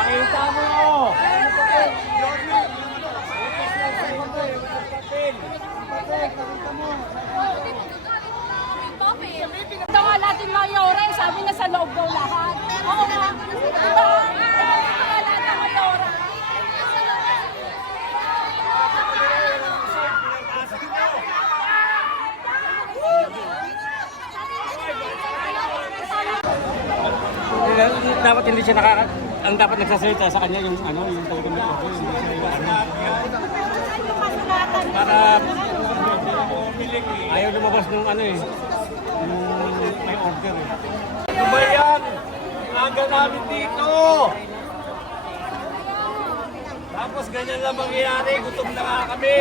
Pakita mo! Ito nga natin mga yore, sabi na sa loob daw lahat. Oo nga. Diba? Ito nga lahat ng mga yore. Dapat hindi siya ang dapat nagsasalita sa kanya yung ano, yung talagang may order, hindi siya yung ano. Para ayaw lumabas ng ano eh, yung may order eh. Ano ba yan? Aga namin dito! Tapos ganyan lang mangyayari, gutom na nga kami!